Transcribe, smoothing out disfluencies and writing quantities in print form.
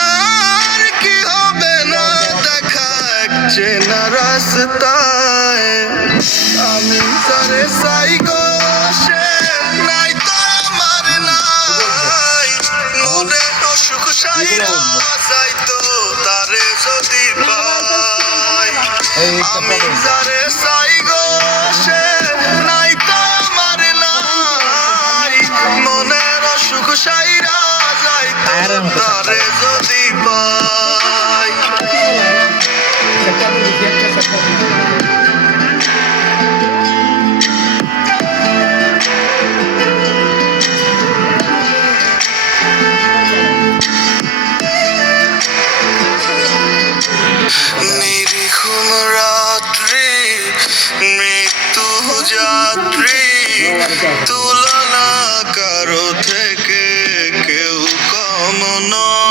আর কি হবে না দেখা এক চেনা রাস্তায় আমি তারে চাই গো সে নাই তো আমার নাই মনে অসুখ সাইরা যাইতো তারে যদি পাই আমি যারে চাই গো সে নাই তো আমার নাই মনের অসুখ সাইরা যাইতো তারে যদি পাই নিরিখুম রাত্রি মৃত্যু যাত্রী তুলনা কারো থেকে কেউ কম নয়।